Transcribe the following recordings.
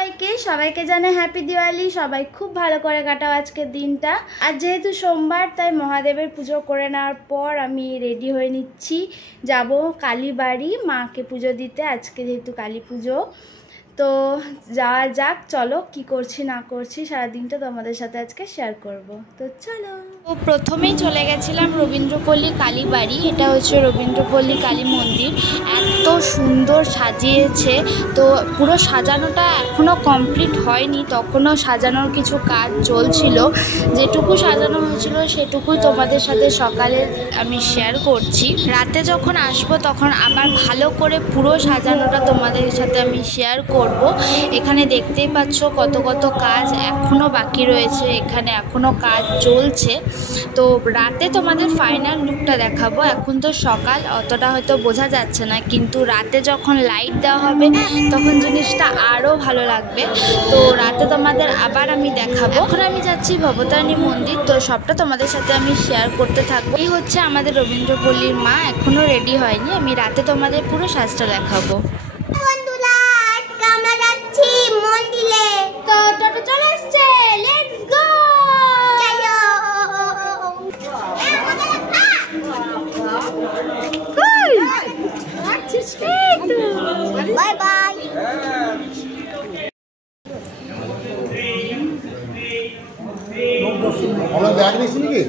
সবাইকে জানাই হ্যাপি দিওয়ালি। সবাই খুব ভালো করে কাটাও আজকের দিনটা। আর যেহেতু সোমবার তাই মহাদেবের পুজো করে নেওয়ার পর আমি রেডি হয়ে নিচ্ছি, যাব কালীবাড়ি মাকে পুজো দিতে। আজকে যেহেতু কালী পুজো, তো যাওয়া যাক। চলো কি করছি না করছি সারাদিনটা তোমাদের সাথে আজকে শেয়ার করব, তো চলো। তো প্রথমেই চলে গেছিলাম রবীন্দ্রপল্লী কালীবাড়ি। এটা হচ্ছে রবীন্দ্রপল্লী কালী মন্দির। এত সুন্দর সাজিয়েছে, তো পুরো সাজানোটা এখনও কমপ্লিট হয়নি, তখনও সাজানোর কিছু কাজ চলছিল। যেটুকু সাজানো হয়েছিল সেটুকুই তোমাদের সাথে সকালে আমি শেয়ার করছি। রাতে যখন আসবো তখন আবার ভালো করে পুরো সাজানোটা তোমাদের সাথে আমি শেয়ার করব। এখানে দেখতেই পাচ্ছ কত কত কাজ এখনও বাকি রয়েছে, এখানে এখনও কাজ চলছে। তো রাতে তোমাদের ফাইনাল লুকটা দেখাবো। এখন তো সকাল, অতটা হয়তো বোঝা যাচ্ছে না, কিন্তু রাতে যখন লাইট দেওয়া হবে তখন জিনিসটা আরও ভালো লাগবে। তো রাতে তোমাদের আবার আমি দেখাবো। এখন আমি যাচ্ছি ভবতারিণী মন্দির, তো সবটা তোমাদের সাথে আমি শেয়ার করতে থাকবো। এই হচ্ছে আমাদের রবীন্দ্রপল্লীর মা, এখনও রেডি হয়নি। আমি রাতে তোমাদের পুরো সাজটা দেখাবো। Bye bye. আমরা ব্যাগ নিয়েছি নাকি?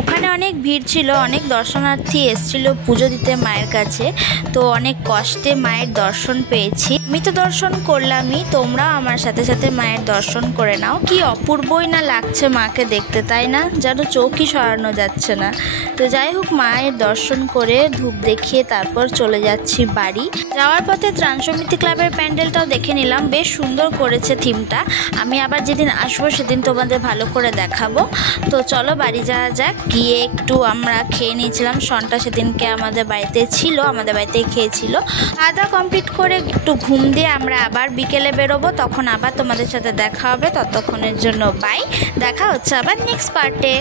ওখানে অনেক ভিড় ছিল, অনেক দর্শনার্থী এসেছিল পুজো দিতে মায়ের কাছে। তো অনেক কষ্টে মায়ের দর্শন পেয়েছি। আমি তো দর্শন করলামই, তোমরাও আমার সাথে সাথে মায়ের দর্শন করে নাও। কি অপূর্বই না লাগছে মাকে দেখতে, তাই না? যেন চোখই সরানো যাচ্ছে না। তো যাই হোক, মায়ের দর্শন করে ধূপ দেখিয়ে তারপর চলে যাচ্ছি বাড়ি। যাওয়ার পথে ত্রাণ সমিতি ক্লাবের প্যান্ডেলটাও দেখে নিলাম, বেশ সুন্দর করেছে থিমটা। আমি আবার যেদিন আসবো সেদিন তোমাদের ভালো করে দেখাবো। তো চলো বাড়ি যাওয়া যাক। গিয়ে একটু আমরা খেয়ে নিয়েছিলাম, সনটা সেদিনকে আমাদের বাড়িতে ছিল, আমাদের বাড়িতে খেয়েছিল। খাওয়া দাওয়া কমপ্লিট করে একটু ঘুম দিয়ে আমরা আবার বিকেলে বেরোবো, তখন আবার তোমাদের সাথে দেখা হবে। ততক্ষণের জন্য বাই, দেখা হচ্ছে আবার নেক্সট পার্টে।